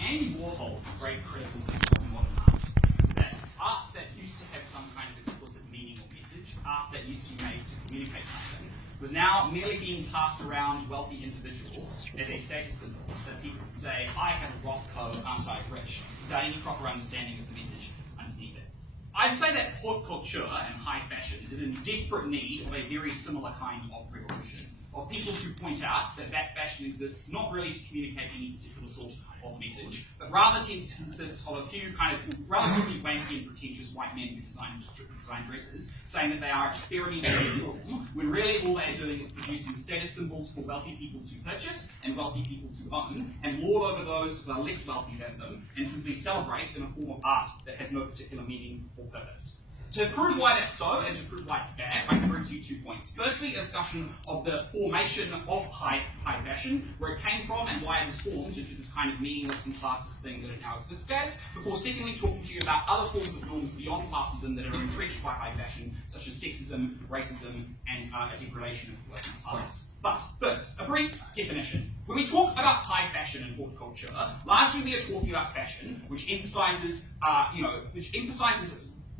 Andy Warhol's great criticism of modern art is that art that used to have some kind of explicit meaning or message, art that used to be made to communicate something, was now merely being passed around wealthy individuals as a status symbol, so people could say, I have a Rothko, aren't I rich, without any proper understanding of the message underneath it. I'd say that haute couture and high fashion is in desperate need of a very similar kind of revolution, of people to point out that that fashion exists not really to communicate any particular sort of message, but rather tends to consist of a few kind of relatively wanky and pretentious white men who design dresses, saying that they are experimenting with form, when really all they are doing is producing status symbols for wealthy people to purchase and wealthy people to own, and lord over those who are less wealthy than them, and simply celebrate in a form of art that has no particular meaning or purpose. To prove why that's so, and to prove why it's bad, I can bring to you 2 points. Firstly, a discussion of the formation of high fashion, where it came from and why it is formed into this kind of meaningless and classist thing that it now exists as, before secondly talking to you about other forms of norms beyond classism that are entrenched by high fashion, such as sexism, racism, and a degradation of working class. But first, a brief definition. When we talk about high fashion and haute couture, largely we are talking about fashion, which emphasizes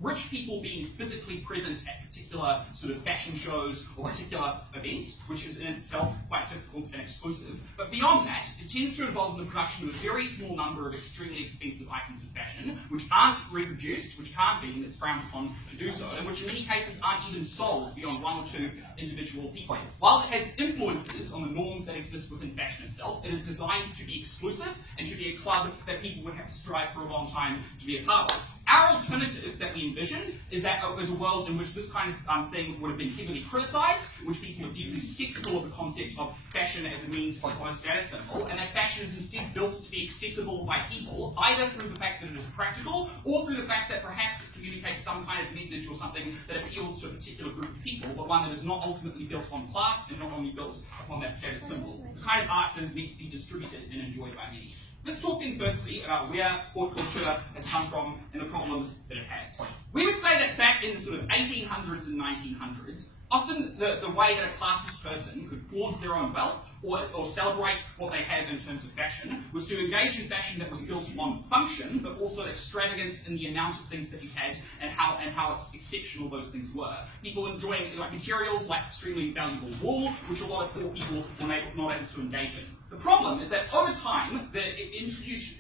rich people being physically present at particular sort of fashion shows or particular events, which is in itself quite difficult and exclusive. But beyond that, it tends to involve the production of a very small number of extremely expensive items of fashion, which aren't reproduced, which can't be, and it's frowned upon to do so, and which in many cases aren't even sold beyond 1 or 2 individual people. While it has influences on the norms that exist within fashion itself, it is designed to be exclusive and to be a club that people would have to strive for a long time to be a part of. Our alternative that we envisioned is that it was a world in which this kind of thing would have been heavily criticised, in which people were deeply sceptical of the concept of fashion as a means of a status symbol, and that fashion is instead built to be accessible by people, either through the fact that it is practical, or through the fact that perhaps it communicates some kind of message or something that appeals to a particular group of people, but one that is not ultimately built on class and not only built upon that status symbol. The kind of art that is meant to be distributed and enjoyed by many. Let's talk then firstly about where haute couture has come from and the problems that it has. We would say that back in the sort of 1800s and 1900s, often the way that a classist person could flaunt their own wealth or celebrate what they have in terms of fashion was to engage in fashion that was built on function, but also extravagance in the amount of things that you had and how exceptional those things were. People enjoying materials like extremely valuable wool, which a lot of poor people were not able to engage in. The problem is that over time, the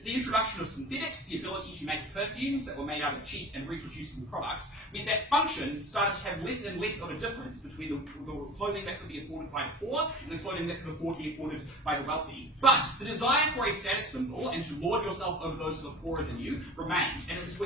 introduction of synthetics, the ability to make perfumes that were made out of cheap and reproducible products, meant that function started to have less and less of a difference between the clothing that could be afforded by the poor and the clothing that could be afforded by the wealthy. But the desire for a status symbol and to lord yourself over those who are poorer than you remained. And it is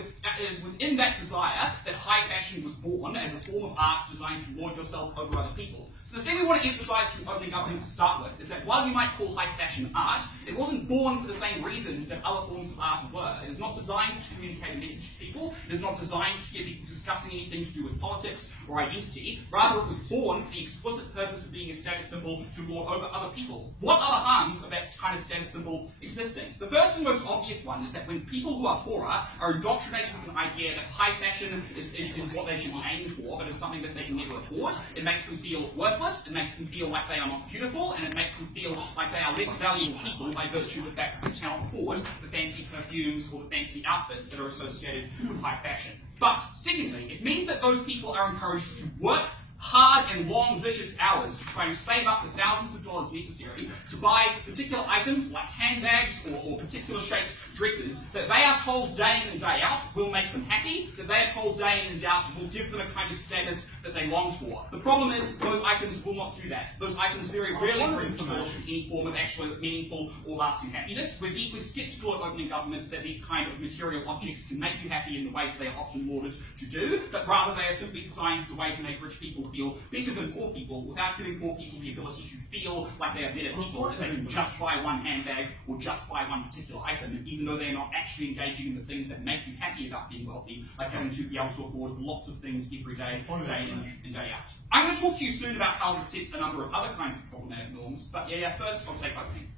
within that desire that high fashion was born as a form of art designed to lord yourself over other people. So the thing we want to emphasise through opening up to start with is that while you might call high fashion art, it wasn't born for the same reasons that other forms of art were. It is not designed to communicate a message to people. It is not designed to get people discussing anything to do with politics or identity. Rather, it was born for the explicit purpose of being a status symbol to lord over other people. What are the harms of that kind of status symbol existing? The first and most obvious one is that when people who are poorer are indoctrinated with an idea that high fashion is what they should be aiming for, but it's something that they can never afford, it makes them feel worthless, it makes them feel like they are not beautiful, and it makes them feel like they are less valuable people by virtue of the fact that they cannot afford the fancy perfumes or the fancy outfits that are associated with high fashion. But secondly, it means that those people are encouraged to work hard and long, vicious hours to try to save up the thousands of dollars necessary to buy particular items like handbags or particular shaped dresses that they are told day in and day out will make them happy, that they are told day in and day out will give them a kind of status that they long for. The problem is those items will not do that. Those items very rarely bring people any form of actual meaningful or lasting happiness. We're deeply sceptical of opening government that these kind of material objects can make you happy in the way that they are often lauded to do, but rather they are simply designed as a way to make rich people feel better than poor people without giving poor people the ability to feel like they are better people, that they can just buy one handbag or just buy one particular item, even though they're not actually engaging in the things that make you happy about being wealthy, like having to be able to afford lots of things every day, day in and day out. I'm going to talk to you soon about how this sets a number of other kinds of problematic norms, but first I'll take opening.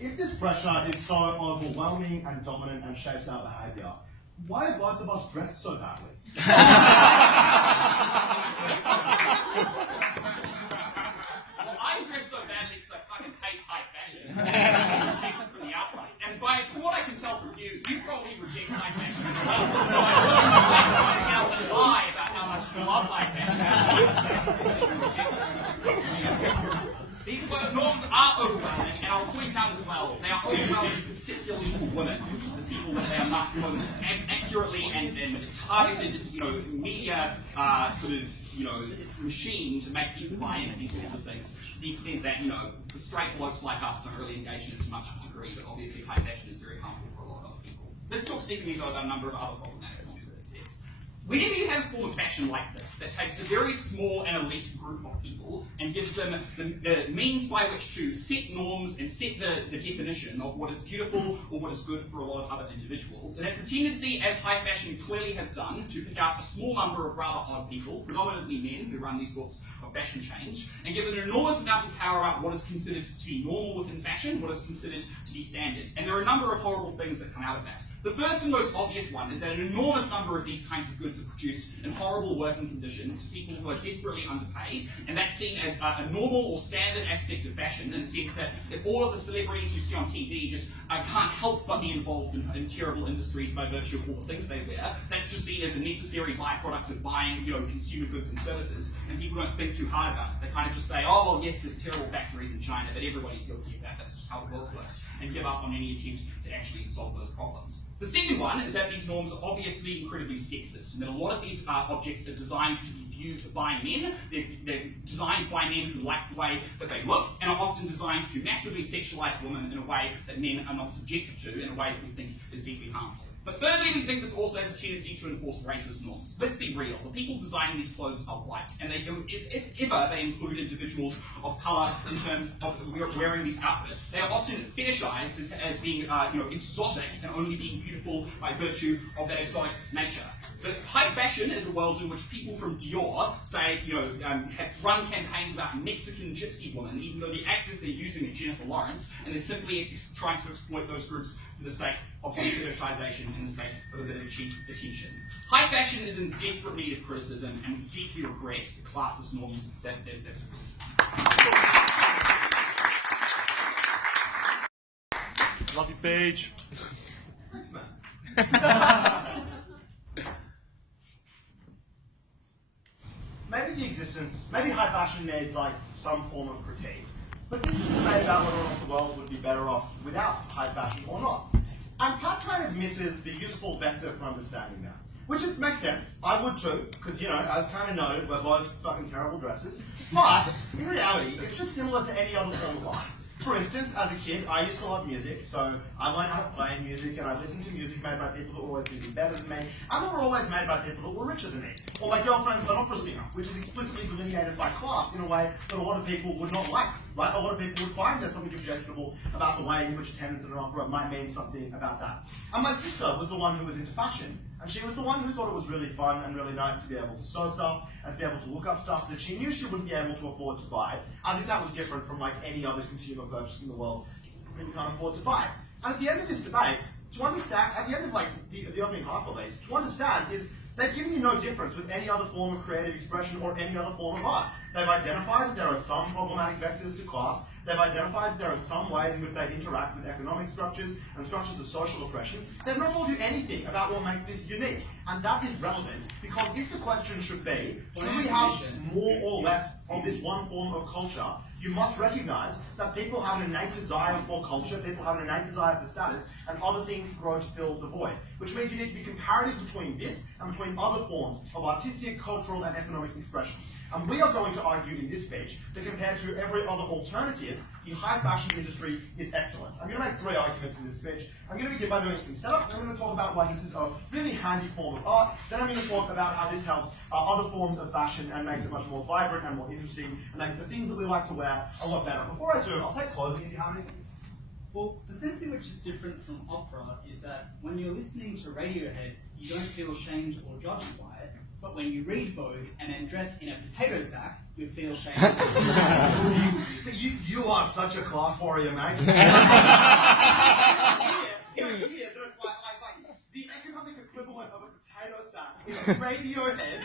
If this pressure is so overwhelming and dominant and shapes our behaviour, why are both of us dressed so badly? Well, I'm dressed so badly because I fucking hate high fashion. Rejected from the outright. And by what I can tell from you, you probably reject high fashion as well. So I'm willing to find out why about how much you love high fashion. These norms are overwhelming, and I'll point out as well, they are overwhelming particularly for women, which is the people that they are most accurately and targeted, media machine to make people buy into these sorts of things, to the extent that, the straight blokes like us don't really engage in it to much degree, but obviously high fashion is very harmful for a lot of other people. Let's talk secondly, though, about a number of other problematic points that it says. Whenever you have a form of fashion like this that takes a very small and elite group of people and gives them the means by which to set norms and set the definition of what is beautiful or what is good for a lot of other individuals, it has the tendency, as high fashion clearly has done, to pick out a small number of rather odd people, predominantly men, who run these sorts of fashion change, and give an enormous amount of power about what is considered to be normal within fashion, what is considered to be standard. And there are a number of horrible things that come out of that. The first and most obvious one is that an enormous number of these kinds of goods are produced in horrible working conditions to people who are desperately underpaid, and that's seen as a normal or standard aspect of fashion, in the sense that if all of the celebrities you see on TV just can't help but be involved in terrible industries by virtue of all the things they wear, that's just seen as a necessary byproduct of buying consumer goods and services, and people don't think too hard about it. They kind of just say, oh, well, yes, there's terrible factories in China, but everybody's guilty of that. That's just how the world works, and give up on any attempt to actually solve those problems. The second one is that these norms are obviously incredibly sexist, and that a lot of these objects are designed to be viewed by men. They're designed by men who like the way that they look, and are often designed to massively sexualize women in a way that men are not subjected to, in a way that we think is deeply harmful. But thirdly, we think this also has a tendency to enforce racist norms. Let's be real. The people designing these clothes are white, and if ever they include individuals of colour in terms of wearing these outfits, they are often fetishized as being exotic and only being beautiful by virtue of that exotic nature. But high fashion is a world in which people from Dior say, have run campaigns about Mexican gypsy women, even though the actors they're using are Jennifer Lawrence, and they're simply trying to exploit those groups for the sake of fetishization and the sake of a bit of cheap attention. High fashion is in desperate need of criticism, and we deeply regret the classist norms that it's built. Love you, Paige. Thanks, man. Maybe high fashion needs like some form of critique. But this is a debate about whether or not the world would be better off without high fashion or not. And Pat kind of misses the useful vector for understanding that. Which makes sense. I would too, because, as kind of noted, we're both fucking terrible dressers. But, in reality, it's just similar to any other form of art. For instance, as a kid, I used to love music, so I learned how to play music, and I listened to music made by people that were always going to be better than me, and that were always made by people that were richer than me. Or my girlfriend's an opera singer, which is explicitly delineated by class in a way that a lot of people would not like, right? A lot of people would find there's something objectionable about the way in which attendance at an opera might mean something about that. And my sister was the one who was into fashion, and she was the one who thought it was really fun and really nice to be able to sew stuff and to be able to look up stuff that she knew she wouldn't be able to afford to buy, as if that was different from like any other consumer purchase in the world that you can't afford to buy. And at the end of this debate, to understand, at the end of like the opening half of this, to understand is they've given you no difference with any other form of creative expression or any other form of art. They've identified that there are some problematic vectors to class. They've identified that there are some ways in which they interact with economic structures and structures of social oppression. They've not told you anything about what makes this unique. And that is relevant, because if the question should be, should we have more or less of this one form of culture, you must recognize that people have an innate desire for culture, people have an innate desire for status, and other things grow to fill the void. Which means you need to be comparative between this and between other forms of artistic, cultural, and economic expression. And we are going to argue in this speech that compared to every other alternative, the high fashion industry is excellent. I'm going to make 3 arguments in this speech. I'm going to begin by doing some setup. I'm going to talk about why this is a really handy form of art. Then I'm going to talk about how this helps other forms of fashion and makes it much more vibrant and more interesting and makes the things that we like to wear a lot better. Before I do, I'll take clothing if you have any. Well, the sense in which it's different from opera is that when you're listening to Radiohead, you don't feel shamed or judged by it, but when you read Vogue and then dress in a potato sack, you feel shamed. You are such a class warrior, mate. Here, it's like the economic equivalent of a potato sack is Radiohead.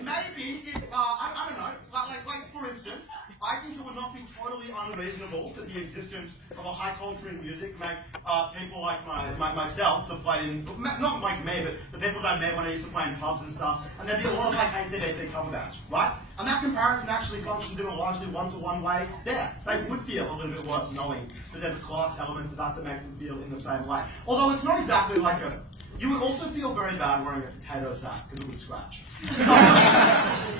Maybe, if, I don't know, like for instance, I think it would not be totally unreasonable that the existence of a high culture in music make people like myself that played in, not like me, but the people that I met when I used to play in pubs and stuff, and there'd be a lot of like AC/DC cover bands, right? And that comparison actually functions in a largely one-to-one way there. They would feel a little bit worse knowing that there's a class element to that that makes them feel in the same way. Although it's not exactly like a, you would also feel very bad wearing a potato sack because it would scratch. So,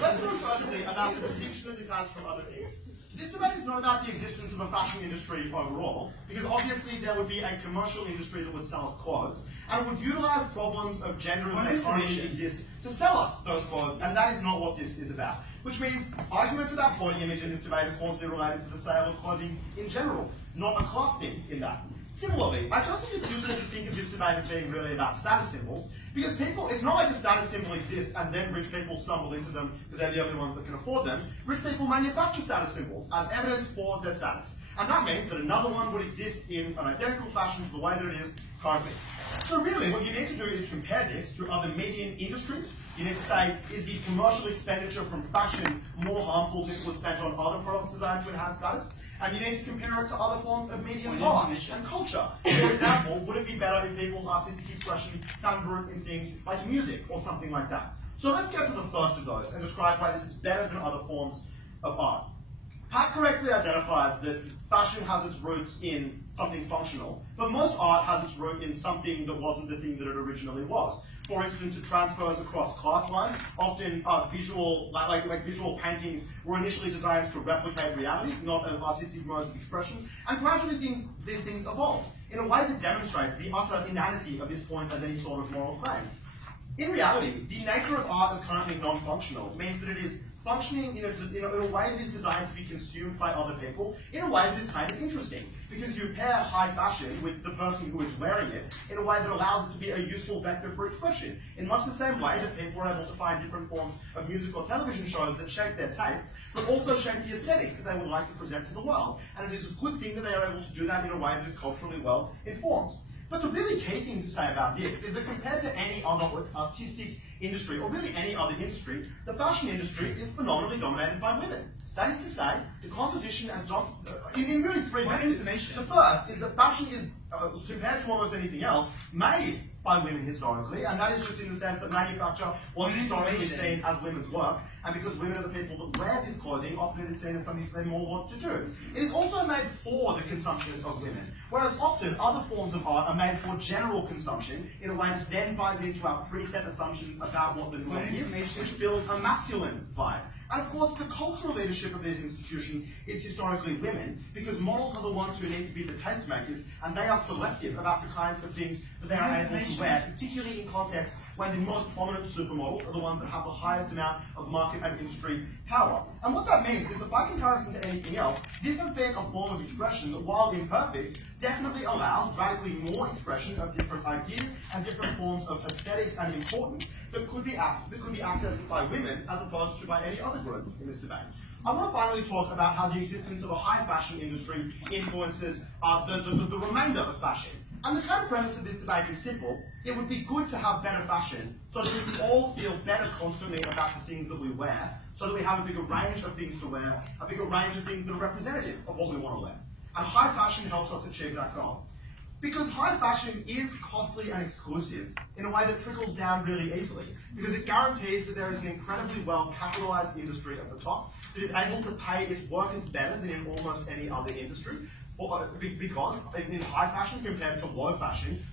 let's talk firstly about the distinction that this has from other things. This debate is not about the existence of a fashion industry overall, because obviously there would be a commercial industry that would sell us clothes, and it would utilize problems of gender as they currently exist to sell us those clothes, and that is not what this is about. Which means argument to that point, Imogen, in this debate are causally related to the sale of clothing in general, not a class thing in that. Similarly, I don't think it's useful to think of this debate as being really about status symbols, because people, it's not like a status symbol exists and then rich people stumble into them because they're the only ones that can afford them. Rich people manufacture status symbols as evidence for their status. And that means that another one would exist in an identical fashion to the way that it is currently. So really, what you need to do is compare this to other median industries. You need to say, is the commercial expenditure from fashion more harmful than it was spent on other products designed to enhance status? And you need to compare it to other forms of medium art and culture. For example, would it be better if people's artistic expression found root in things like music or something like that? So let's get to the first of those and describe why this is better than other forms of art. Pat correctly identifies that fashion has its roots in something functional, but most art has its root in something that wasn't the thing that it originally was. For instance, it transfers across class lines. Often visual paintings were initially designed to replicate reality, not as artistic modes of expression, and gradually these things evolved in a way that demonstrates the utter inanity of this point as any sort of moral claim. In reality, the nature of art as currently non-functional means that it is functioning in a way that is designed to be consumed by other people, in a way that is kind of interesting, because you pair high fashion with the person who is wearing it in a way that allows it to be a useful vector for expression, in much the same way that people are able to find different forms of music or television shows that shape their tastes, but also shape the aesthetics that they would like to present to the world. And it is a good thing that they are able to do that in a way that is culturally well informed. But the really key thing to say about this is that compared to any other artistic industry, or really any other industry, the fashion industry is phenomenally dominated by women. That is to say, the composition and in really three vectors. The first is that fashion is, compared to almost anything else, made by women historically, and that is just in the sense that manufacture was historically seen as women's work, and because women are the people that wear this clothing, often it is seen as something they more want to do. It is also made for the consumption of women, whereas often other forms of art are made for general consumption in a way that then buys into our preset assumptions about what the norm is, which builds a masculine vibe. And of course, the cultural leadership of these institutions is historically women, because models are the ones who need to be the tastemakers, and they are selective about the kinds of things that they are able to wear, particularly in contexts when the most prominent supermodels are the ones that have the highest amount of market and industry power. And what that means is that by comparison to anything else, this has been a form of expression that, while imperfect, definitely allows radically more expression of different ideas and different forms of aesthetics and importance that could be accessed by women as opposed to by any other group in this debate. I want to finally talk about how the existence of a high fashion industry influences the remainder of fashion. And the kind of premise of this debate is simple. It would be good to have better fashion so that we can all feel better constantly about the things that we wear, so that we have a bigger range of things to wear, a bigger range of things that are representative of what we want to wear. And high fashion helps us achieve that goal. Because high fashion is costly and exclusive in a way that trickles down really easily, because it guarantees that there is an incredibly well capitalized industry at the top that is able to pay its workers better than in almost any other industry. Because in high fashion compared to low fashion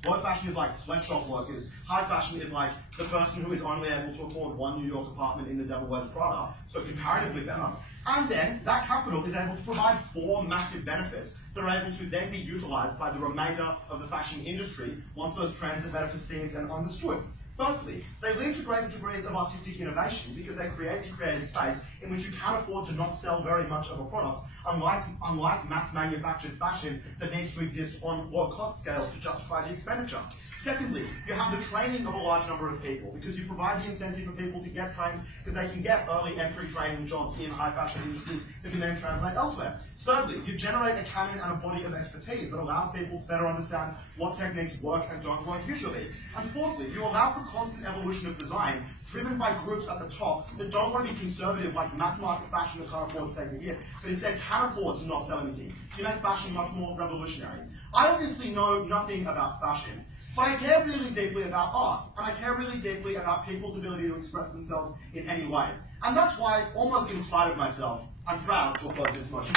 is like sweatshop workers, high fashion is like the person who is only able to afford one New York apartment in the Devil Wears Prada, so comparatively better. And then that capital is able to provide four massive benefits that are able to then be utilized by the remainder of the fashion industry once those trends are better perceived and understood. Firstly, they lead to greater degrees of artistic innovation because they create the creative space in which you can afford to not sell very much of a product, unlike mass-manufactured fashion that needs to exist on low-cost scales to justify the expenditure. Secondly, you have the training of a large number of people because you provide the incentive for people to get trained because they can get early entry training jobs in high fashion industries that can then translate elsewhere. Thirdly, you generate a canon and a body of expertise that allows people to better understand what techniques work and don't work visually. And fourthly, you allow for constant evolution of design driven by groups at the top that don't want to be conservative like mass market fashion that can't afford to take it here, but instead can afford to not sell anything, to make fashion much more revolutionary. I obviously know nothing about fashion, but I care really deeply about art, and I care really deeply about people's ability to express themselves in any way. And that's why, almost in spite of myself, I'm proud to oppose this motion.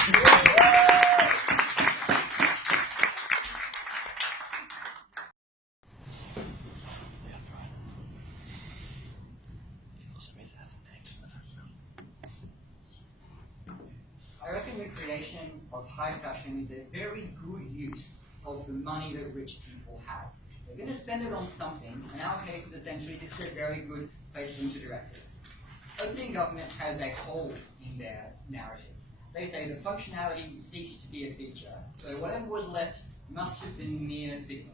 I reckon the creation of high fashion is a very good use of the money that rich people have. They're going to spend it on something. In our case, essentially, this is a very good place for them to direct it. Opening government has a hole in their narrative. They say that functionality ceased to be a feature, so whatever was left must have been mere signaling.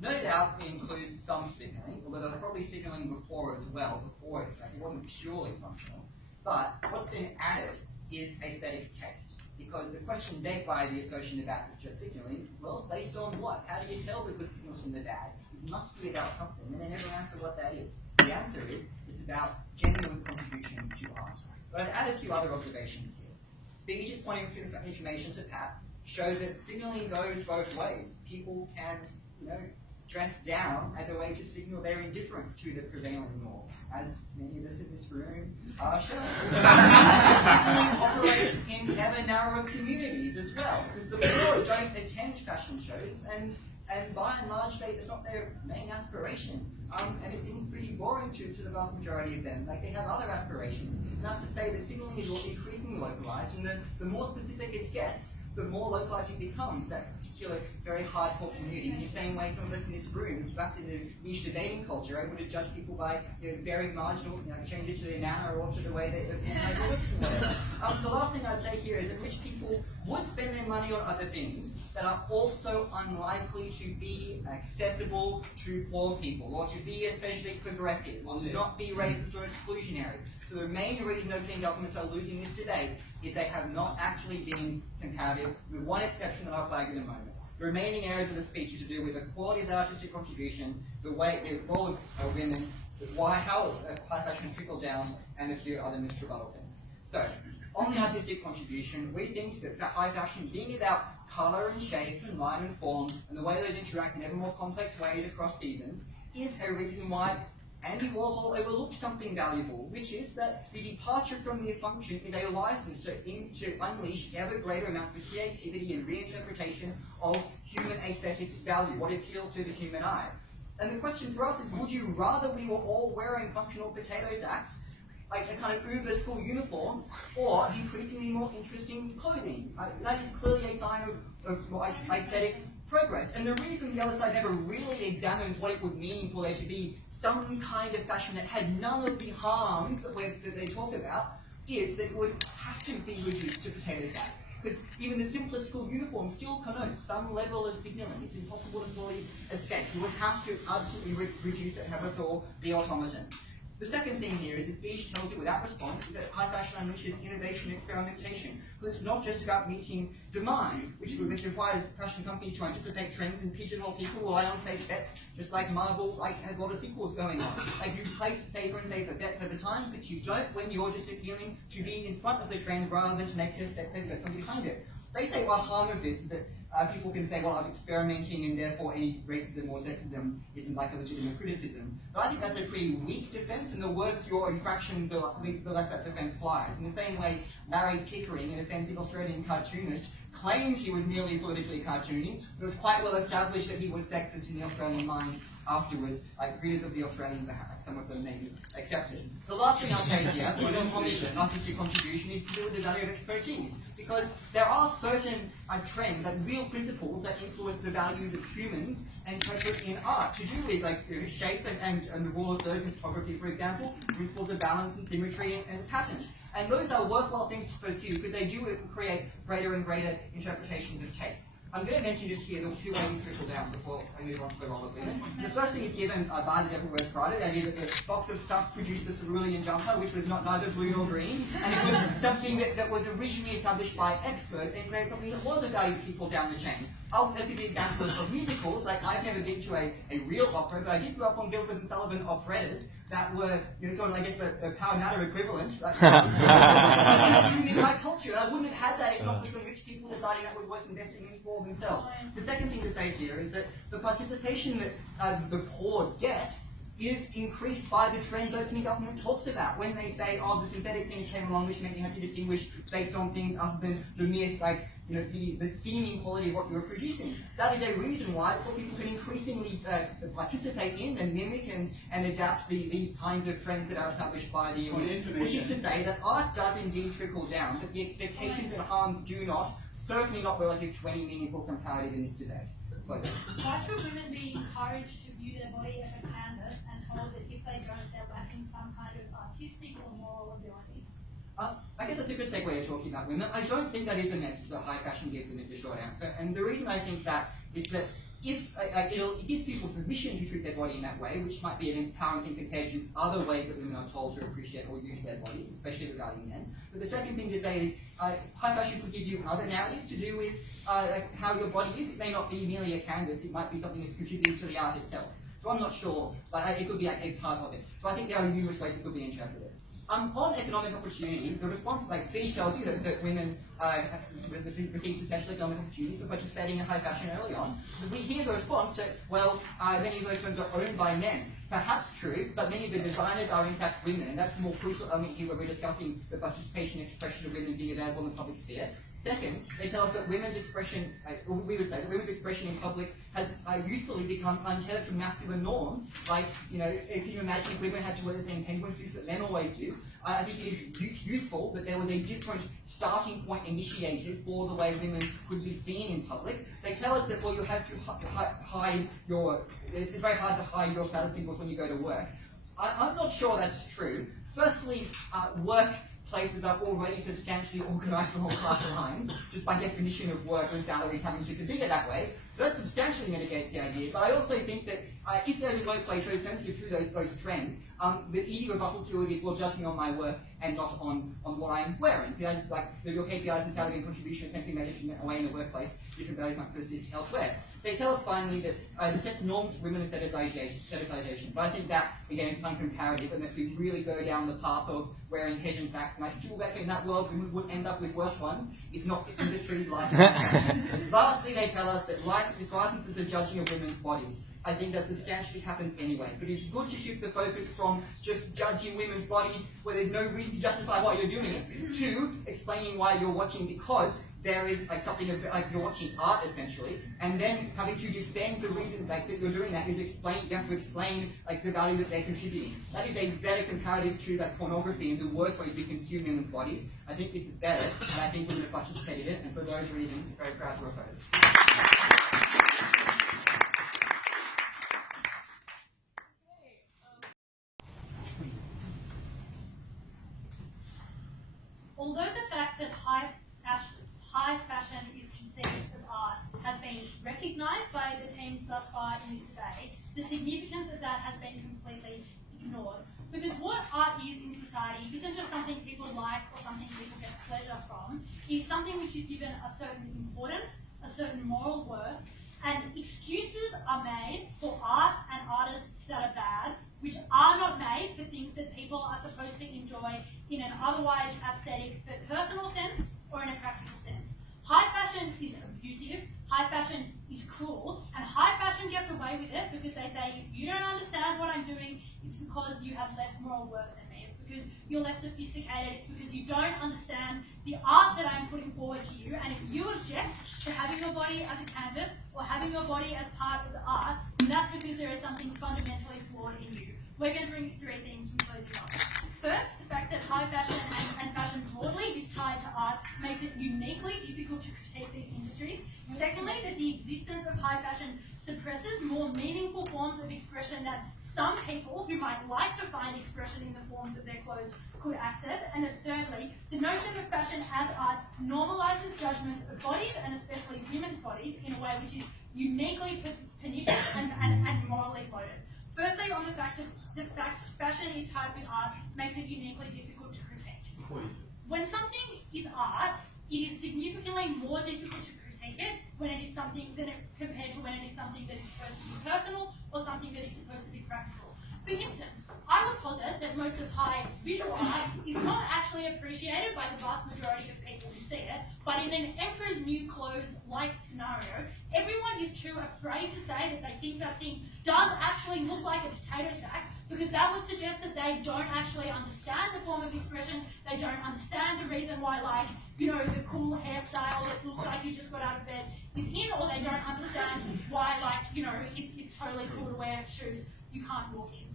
No doubt it includes some signaling, although there was probably signaling before as well, before it wasn't purely functional. But what's been added is aesthetic text, because the question begged by the association about just signaling, well, based on what? How do you tell the good signals from the bad? It must be about something, and they never answer what that is. The answer is, it's about genuine contributions to art. But I'd add a few other observations here. B, just pointing information to Pat, show that signaling goes both ways. People can, dress down as a way to signal their indifference to the prevailing norm, as many of us in this room are showing. Signaling operates in ever narrower communities as well, because the poor don't attend fashion shows, and by and large, it's not their main aspiration. And it seems pretty boring to the vast majority of them. Like, they have other aspirations. And that's to say that signaling is increasingly localized, and the more specific it gets, the more localized it becomes, that particular very hardcore community. In the same way some of us in this room, back in the niche debating culture, are able to judge people by very marginal changes to their manner or to the way they looks and whatever. The last thing I'd say here is that rich people would spend their money on other things that are also unlikely to be accessible to poor people, or to be especially progressive, or to not be racist or exclusionary. So the main reason opening governments are losing this today is they have not actually been comparative, with one exception that I'll flag in a moment. The remaining areas of the speech are to do with the quality of the artistic contribution, the role of women, how high fashion trickled down, and a few other misrebuttal things. So, on the artistic contribution, we think that high fashion, being about colour and shape and line and form, and the way those interact in ever more complex ways across seasons, is a reason why Andy Warhol overlooked something valuable, which is that the departure from the function is a license to unleash ever greater amounts of creativity and reinterpretation of human aesthetic value, what appeals to the human eye. And the question for us is, would you rather we were all wearing functional potato sacks, like a kind of Uber school uniform, or increasingly more interesting clothing? That is clearly a sign of aesthetic progress. And the reason the other side never really examines what it would mean for there to be some kind of fashion that had none of the harms that they talk about is that it would have to be reduced to potato sacks. Because even the simplest school uniform still connotes some level of signaling. It's impossible to fully escape. You would have to absolutely reduce it, have us all be automatons. The second thing here is this speech tells you without response that high fashion unleashes innovation and experimentation. Because it's not just about meeting demand, which requires fashion companies to anticipate trends and pigeonhole people or lie on safe bets, just like Marvel has a lot of sequels going on. Like, you place safer and safer bets over time, but you don't when you're just appealing to be in front of the trend rather than to make safe bets somebody behind it. They say one harm of this is that people can say, well, I'm experimenting and therefore any racism or sexism isn't like a legitimate criticism. But I think that's a pretty weak defense, and the worse your infraction, the less that defense flies. In the same way, Larry Pickering, an offensive Australian cartoonist, claimed he was merely politically cartoony, but it was quite well established that he was sexist in the Australian mind afterwards, like readers of the Australian, some of them maybe accepted. The last thing I'll say here, on artistic contribution, is to do with the value of expertise, because there are certain trends, like real principles that influence the values of humans and interpret in art, to do with like shape and the rule of thirds in photography, for example, principles of balance and symmetry and patterns. And those are worthwhile things to pursue because they do create greater and greater interpretations of taste. I'm going to mention just here the two ways trickle down before I move on to the role of women. The first thing is given by the Devil Wears Prada, the idea that the box of stuff produced the cerulean jumper, which was neither blue nor green, and it was something that was originally established by experts and created something that was of value to people down the chain. I'll give the example of musicals. Like, I've never been to a real opera, but I did grow up on Gilbert and Sullivan operettas that were, sort of, I guess, the Power Matter equivalent. Like, consumed in my culture, and I wouldn't have had that if not for some rich people deciding that was worth investing in for themselves. The second thing to say here is that the participation that the poor get is increased by the trends opening government talks about when they say, oh, the synthetic things came along which meant you had to distinguish based on things other than the mere, like, the seeming quality of what you were producing. That is a reason why people can increasingly participate in and mimic and adapt the kinds of trends that are established by the elite. Which is to say that art does indeed trickle down, but the expectations and harms do not, certainly not relative to any meaningful comparative in this debate. Why should women be encouraged to view their body as a canvas and told that if they don't, they're lacking some kind of artistic or moral ability? I guess that's a good segue to talking about women. I don't think that is the message that high fashion gives, and it's a short answer. And the reason I think that is that if it gives people permission to treat their body in that way, which might be an empowering thing compared to other ways that women are told to appreciate or use their bodies, especially regarding men. But the second thing to say is high fashion could give you other narratives to do with like how your body is. It may not be merely a canvas, it might be something that's contributing to the art itself. So I'm not sure, but it could be like a part of it. So I think there are numerous ways it could be interpreted. On economic opportunity, the response, like Beach tells you that women receive substantial economic opportunities for participating in high fashion early on. We hear the response that, well, many of those firms are owned by men. Perhaps true, but many of the designers are in fact women, and that's the more crucial element here where we're discussing the participation and expression of women being available in the public sphere. Second, they tell us that women's expression, or we would say that women's expression in public has usefully become untethered from masculine norms. Like, can you imagine if women had to wear the same penguin suits that men always do? I think it is useful that there was a different starting point initiated for the way women could be seen in public. They tell us that, well, you have to hide your, it's very hard to hide your status symbols when you go to work. I'm not sure that's true. Firstly, workplaces are already substantially organised from all class lines, just by definition of work and salaries having to configure that way. So that substantially mitigates the idea. But I also think that if there's a workplace so sensitive to those trends, the easy rebuttal to it is, well, judge me on my work and not on what I'm wearing. Because like your KPIs and salary and contribution are simply measured away in the workplace, different values might persist elsewhere. They tell us finally that the sets norms for women is fetishization. But I think that, again, is uncomparative, and if we really go down the path of wearing hedge and sacks, and I still reckon in that world we would end up with worse ones. It's not the industries like that. Lastly, they tell us that licenses are judging of women's bodies. I think that substantially happens anyway, but it's good to shift the focus from just judging women's bodies where there's no reason to justify why you're doing it, to explaining why you're watching because there is like something like you're watching art essentially, and then having to defend the reason like that you're doing that is you have to explain like the value that they're contributing. That is a better comparative to like pornography and the worst ways we consume women's bodies. I think this is better, and I think women have participated in it, and for those reasons, I'm very proud to oppose. Although the fact that high fashion is conceived of art has been recognised by the teams thus far in this debate, the significance of that has been completely ignored. Because what art is in society isn't just something people like or something people get pleasure from. It's something which is given a certain importance, a certain moral worth, and excuses are made for art and artists that are bad, which are not made for things that people are supposed to enjoy in an otherwise aesthetic but personal sense or in a practical sense. High fashion is abusive, high fashion is cruel, and high fashion gets away with it because they say, if you don't understand what I'm doing, it's because you have less moral worth than me. It's because you're less sophisticated. It's because you don't understand the art that I'm putting forward to you. And if you object to having your body as a canvas or having your body as part of the art, then that's because there is something fundamentally flawed in you. We're going to bring you three things from closing up. First, the fact that high fashion and fashion broadly is tied to art makes it uniquely difficult to critique these industries. Secondly, that the existence of high fashion suppresses more meaningful forms of expression that some people who might like to find expression in the forms of their clothes could access. And then thirdly, the notion of fashion as art normalizes judgments of bodies, and especially women's bodies, in a way which is uniquely pernicious and morally loaded. Firstly, on the fact that fashion is tied with art makes it uniquely difficult to critique. When something is art, it is significantly more difficult to critique it when it is something compared to when it is something that is supposed to be personal or something that is supposed to be practical. For instance, I would posit that most of high visual art is not actually appreciated by the vast majority of people who see it, but in an Emperor's New Clothes-like scenario, everyone is too afraid to say that they think that thing does actually look like a potato sack, because that would suggest that they don't actually understand the form of expression, they don't understand the reason why, like, you know, the cool hairstyle that looks like you just got out of bed is in, or they don't understand why, like, you know, it's totally cool to wear shoes you can't walk in.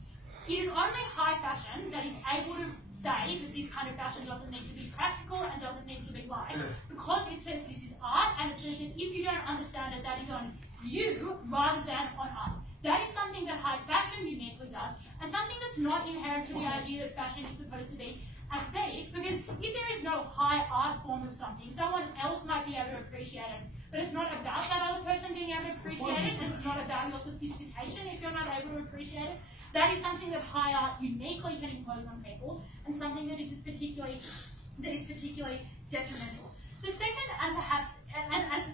It is only high fashion that is able to say that this kind of fashion doesn't need to be practical and doesn't need to be liked, because it says this is art, and it says that if you don't understand it, that is on you rather than on us. That is something that high fashion uniquely does, and something that's not inherent to the idea that fashion is supposed to be aesthetic, because if there is no high art form of something, someone else might be able to appreciate it, but it's not about that other person being able to appreciate it, and it's not about your sophistication if you're not able to appreciate it. That is something that high art uniquely can impose on people, and something that is particularly detrimental. The second, and perhaps,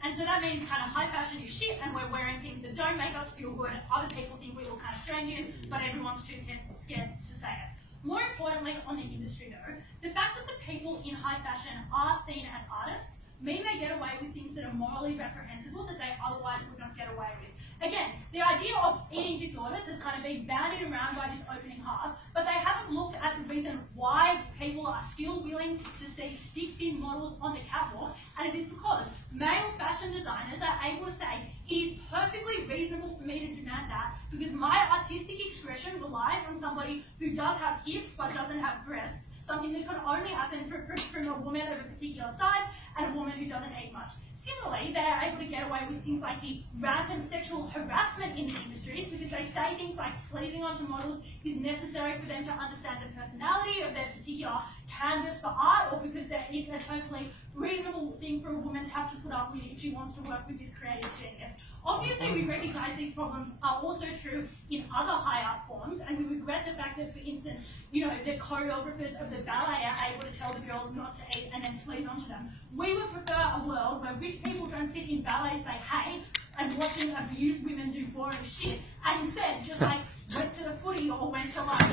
and so that means kind of high fashion is shit, and we're wearing things that don't make us feel good. Other people think we look kind of strange in, but everyone's too scared to say it. More importantly, on the industry though, the fact that the people in high fashion are seen as artists mean they get away with things that are morally reprehensible that they otherwise would not get away with. Again, the idea of eating disorders has kind of been bandied around by this opening half, but they haven't looked at the reason why people are still willing to see stick-thin models on the catwalk, and it is because male fashion designers are able to say, it is perfectly reasonable for me to demand that, because my artistic expression relies on somebody who does have hips but doesn't have breasts, something that can only happen from a woman of a particular size and a woman who doesn't eat much. Similarly, they are able to get away with things like the rampant sexual harassment in the industries, because they say things like sleazing onto models is necessary for them to understand the personality of their particular canvas for art, or because it's a totally reasonable thing for a woman to have to put up with if she wants to work with this creative genius. Obviously, we recognise these problems are also true in other high art forms, and we regret the fact that, for instance, you know, the choreographers of the ballet are able to tell the girls not to eat and then sleaze onto them. We would prefer a world where rich people don't sit in ballets they hate and watching abused women do boring shit, and instead just like went to the footy or went to like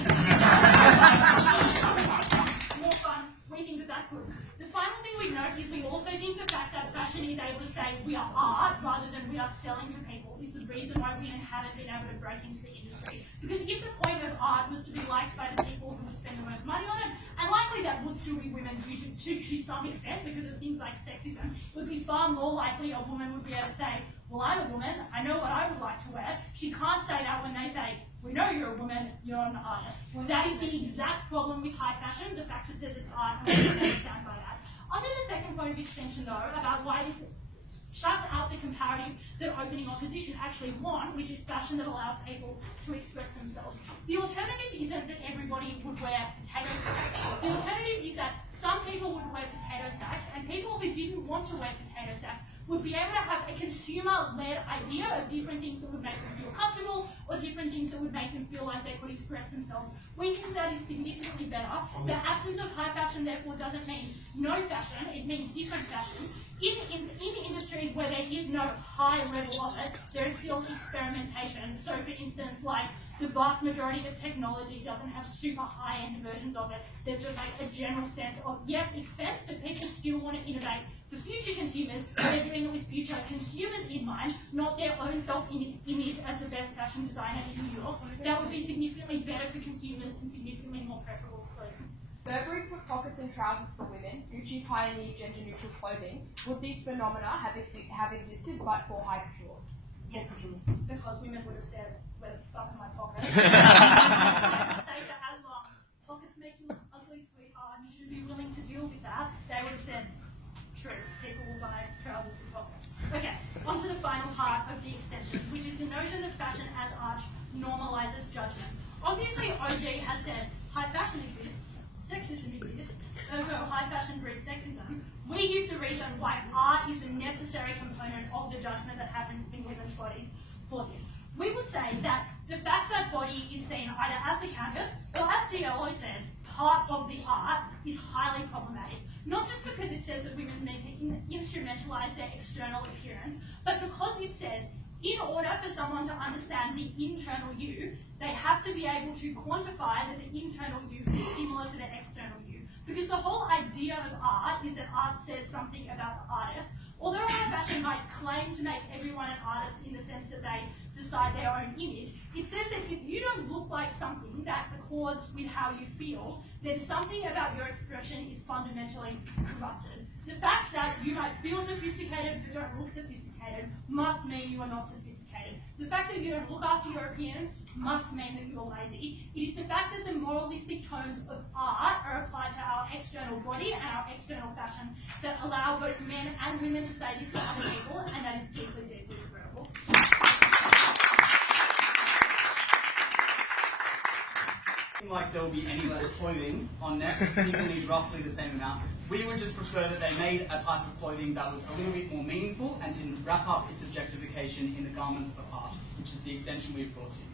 more fun. We think that that's good. The final thing we note is we also think the fact that fashion is able to say we are art rather than we are selling to people is the reason why women haven't been able to break into the industry. Because if the point of art was to be liked by the people who would spend the most money on it, and likely that would still be women to some extent because of things like sexism, it would be far more likely a woman would be able to say, well, I'm a woman, I know what I would like to wear. She can't say that when they say, we know you're a woman, you're an artist. Well, that is the exact problem with high fashion, the fact it says it's art, and we don't stand by that. Under the second point of extension, though, about why this shuts out the comparative that opening opposition actually want, which is fashion that allows people to express themselves. The alternative isn't that everybody would wear potato sacks. The alternative is that some people would wear potato sacks, and people who didn't want to wear potato sacks would be able to have a consumer-led idea of different things that would make them feel comfortable, or different things that would make them feel like they could express themselves. We think that is significantly better. The absence of high fashion, therefore, doesn't mean no fashion, it means different fashion. In industries where there is no high level of it, there is still experimentation. So, for instance, like the vast majority of technology doesn't have super high-end versions of it. There's just like a general sense of, yes, expense, but people still want to innovate for future consumers. They're doing it with future consumers in mind, not their own self-image as the best fashion designer in New York. That would be significantly better for consumers and significantly more preferable for clothing. Burberry put pockets in trousers for women. Gucci pioneered gender-neutral clothing. Would these phenomena have existed but for high couture? Yes, because women would have said, where the fuck are my pockets? Stay for as long. Pockets make you look ugly, sweetheart. You should be willing to deal with that. They would have said, true, people will buy trousers with pockets. Okay, on to the final part of the extension, which is the notion that fashion as art normalizes judgment. Obviously, OG has said high fashion exists. sexism exists, ergo high fashion breeds sexism, we give the reason why art is a necessary component of the judgment that happens in women's body for this. We would say that the fact that body is seen either as the canvas or, as DLO says, part of the art is highly problematic. Not just because it says that women need to instrumentalise their external appearance, but because it says in order for someone to understand the internal you, they have to be able to quantify that the internal you is similar to the external you. Because the whole idea of art is that art says something about the artist. Although high fashion might claim to make everyone an artist in the sense that they decide their own image, it says that if you don't look like something that accords with how you feel, then something about your expression is fundamentally corrupted. The fact that you might feel sophisticated but don't look sophisticated must mean you are not sophisticated. The fact that you don't look after your appearance must mean that you're lazy. It is the fact that the moralistic tones of art are applied to our external body and our external fashion that allow both men and women to say this to other people, and that is deeply, deeply regrettable. Like there will be any less clothing on net, people need roughly the same amount. We would just prefer that they made a type of clothing that was a little bit more meaningful and didn't wrap up its objectification in the garments of art, which is the extension we've brought to you.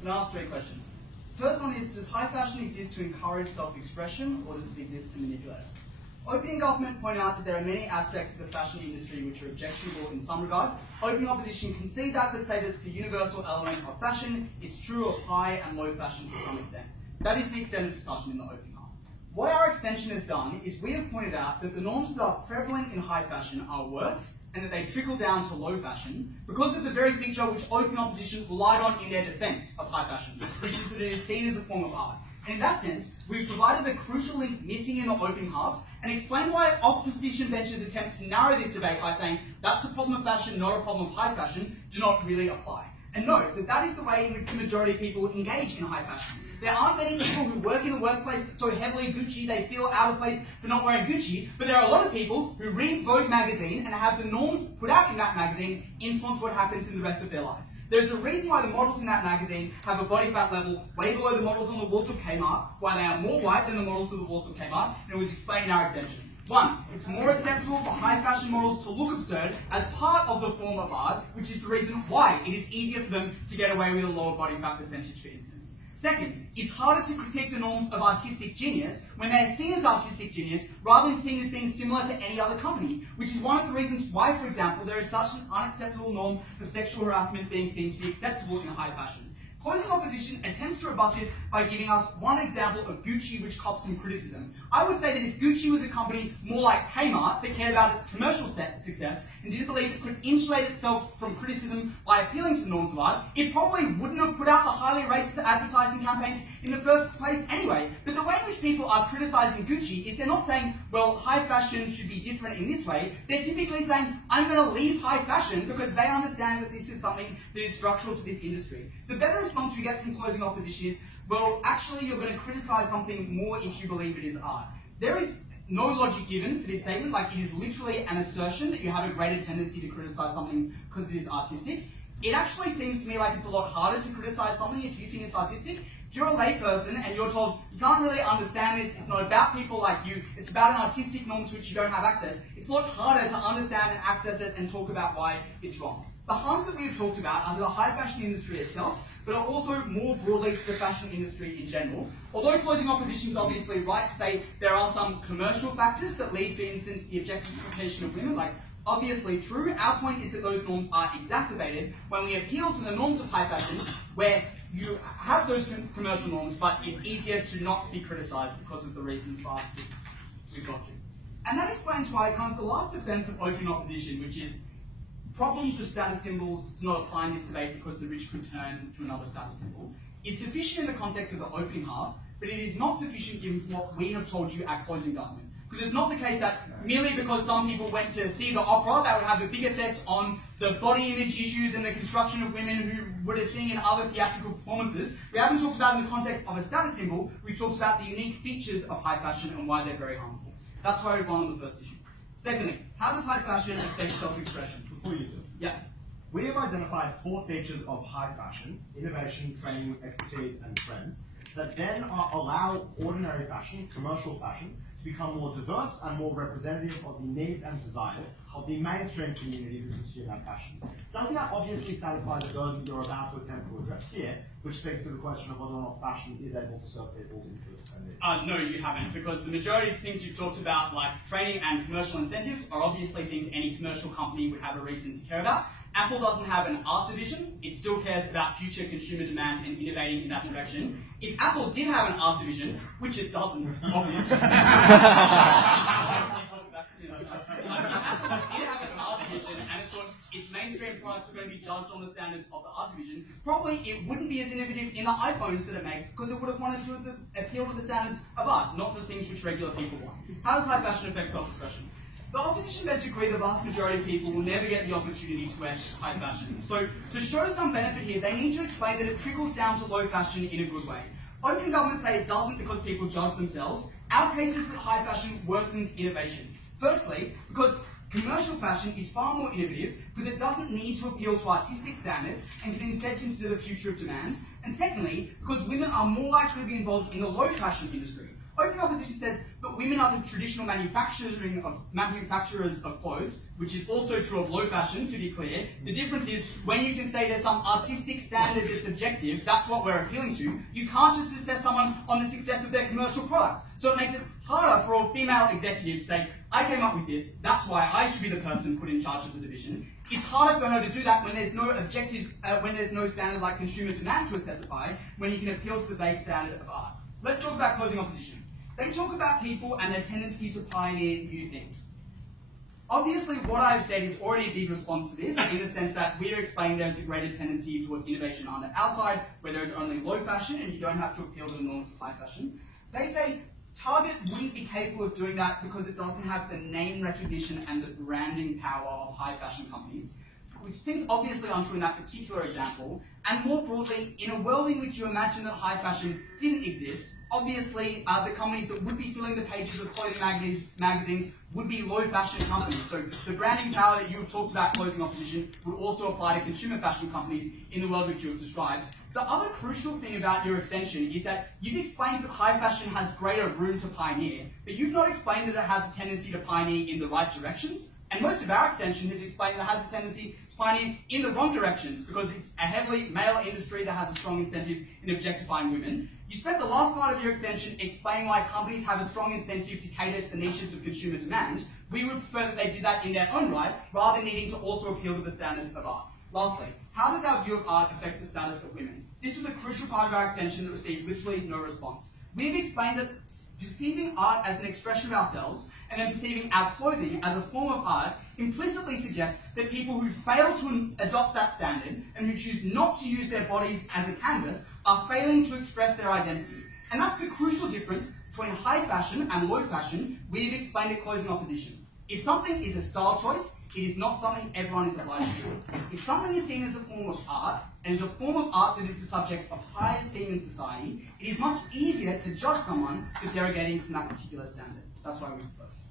I'm going to ask 3 questions. First one is, does high fashion exist to encourage self-expression, or does it exist to manipulate us? Opening government point out that there are many aspects of the fashion industry which are objectionable in some regard. Opening opposition concede that, but say that it's a universal element of fashion. It's true of high and low fashion to some extent. That is the extended discussion in the opening half. What our extension has done is we have pointed out that the norms that are prevalent in high fashion are worse, and that they trickle down to low fashion because of the very feature which open opposition relied on in their defence of high fashion, which is that it is seen as a form of art. And in that sense, we've provided the crucial link missing in the open half and explained why opposition benches' attempts to narrow this debate by saying that's a problem of fashion, not a problem of high fashion, do not really apply. And note that that is the way in which the majority of people engage in high fashion. There aren't many people who work in a workplace that's so heavily Gucci they feel out of place for not wearing Gucci, but there are a lot of people who read Vogue magazine and have the norms put out in that magazine influence what happens in the rest of their life. There's a reason why the models in that magazine have a body fat level way below the models on the walls of Kmart, why they are more white than the models on the walls of Kmart, and it was explained in our extension. 1, it's more acceptable for high fashion models to look absurd as part of the form of art, which is the reason why it is easier for them to get away with a lower body fat percentage, for instance. Second, it's harder to critique the norms of artistic genius when they are seen as artistic genius rather than seen as being similar to any other company, which is one of the reasons why, for example, there is such an unacceptable norm for sexual harassment being seen to be acceptable in high fashion. Closing opposition attempts to rebut this by giving us one example of Gucci which cops some criticism. I would say that if Gucci was a company more like Kmart that cared about its commercial success and didn't believe it could insulate itself from criticism by appealing to the norms of art, it probably wouldn't have put out the highly racist advertising campaigns in the first place anyway. But the way in which people are criticising Gucci is they're not saying, well, high fashion should be different in this way. They're typically saying, I'm going to leave high fashion because they understand that this is something that is structural to this industry. The better response we get from closing opposition is, well, actually you're going to criticise something more if you believe it is art. There is no logic given for this statement, like it is literally an assertion that you have a greater tendency to criticise something because it is artistic. It actually seems to me like it's a lot harder to criticise something if you think it's artistic. If you're a layperson and you're told, you can't really understand this, it's not about people like you, it's about an artistic norm to which you don't have access, it's a lot harder to understand and access it and talk about why it's wrong. The harms that we've talked about are to the high fashion industry itself, but are also more broadly to the fashion industry in general. Although closing opposition is obviously right to say there are some commercial factors that lead, for instance, the objectification of women, like obviously true, our point is that those norms are exacerbated when we appeal to the norms of high fashion, where you have those commercial norms, but it's easier to not be criticised because of the reasons for artists we've got to. And that explains why kind of the last defence of open opposition, which is problems of status symbols to not apply in this debate because the rich could turn to another status symbol, is sufficient in the context of the opening half, but it is not sufficient given what we have told you at closing government. Because it's not the case that merely because some people went to see the opera, that would have a big effect on the body image issues and the construction of women who would have seen in other theatrical performances. We haven't talked about it in the context of a status symbol, we've talked about the unique features of high fashion and why they're very harmful. That's why we've gone on the first issue. Secondly, how does high fashion affect self-expression? Before you do. Yeah. We have identified 4 features of high fashion: innovation, training, expertise, and trends. that then allow ordinary fashion, commercial fashion, to become more diverse and more representative of the needs and desires of the mainstream community who consume that fashion. Doesn't that obviously satisfy the burden you're about to attempt to address here, which speaks to the question of whether or not fashion is able to serve people's interests and needs? No, you haven't, because the majority of things you've talked about, like training and commercial incentives, are obviously things any commercial company would have a reason to care about. Apple doesn't have an art division. It still cares about future consumer demand and innovating in that direction. If Apple did have an art division, which it doesn't, obviously. If Apple did have an art division and it thought its mainstream products were going to be judged on the standards of the art division, probably it wouldn't be as innovative in the iPhones that it makes, because it would have wanted to appeal to the standards of art, not the things which regular people want. How does high fashion affect self-expression? The opposition bets agree the vast majority of people will never get the opportunity to wear high fashion. So, to show some benefit here, they need to explain that it trickles down to low fashion in a good way. Open governments say it doesn't because people judge themselves. Our case is that high fashion worsens innovation. Firstly, because commercial fashion is far more innovative because it doesn't need to appeal to artistic standards and can instead consider the future of demand. And secondly, because women are more likely to be involved in the low fashion industry. Open opposition says, but women are the traditional manufacturers of clothes, which is also true of low fashion, to be clear. The difference is, when you can say there's some artistic standard that's objective, that's what we're appealing to, you can't just assess someone on the success of their commercial products. So it makes it harder for a female executive to say, I came up with this, that's why I should be the person put in charge of the division. It's harder for her to do that when there's no objectives, when there's no standard like consumer demand to assessify, when you can appeal to the vague standard of art. Let's talk about clothing opposition. They talk about people and their tendency to pioneer new things. Obviously, what I've said is already a big response to this, in the sense that we're explaining there's a greater tendency towards innovation on the outside, where there is only low fashion and you don't have to appeal to the norms of high fashion. They say Target wouldn't be capable of doing that because it doesn't have the name recognition and the branding power of high fashion companies, which seems obviously untrue in that particular example. And more broadly, in a world in which you imagine that high fashion didn't exist, obviously the companies that would be filling the pages of clothing magazines would be low fashion companies. So the branding power that you have talked about closing opposition would also apply to consumer fashion companies in the world which you have described. The other crucial thing about your extension is that you've explained that high fashion has greater room to pioneer, but you've not explained that it has a tendency to pioneer in the right directions. And most of our extension has explained that it has a tendency to pioneer in the wrong directions because it's a heavily male industry that has a strong incentive in objectifying women. You spent the last part of your extension explaining why companies have a strong incentive to cater to the niches of consumer demand. We would prefer that they did that in their own right, rather than needing to also appeal to the standards of art. Lastly, how does our view of art affect the status of women? This was a crucial part of our extension that received literally no response. We've explained that perceiving art as an expression of ourselves and then perceiving our clothing as a form of art implicitly suggests that people who fail to adopt that standard and who choose not to use their bodies as a canvas are failing to express their identity. And that's the crucial difference between high fashion and low fashion we've explained at closing opposition. If something is a style choice, it is not something everyone is obliged to do. If something is seen as a form of art, and is a form of art that is the subject of high esteem in society, it is much easier to judge someone for derogating from that particular standard. That's why we propose.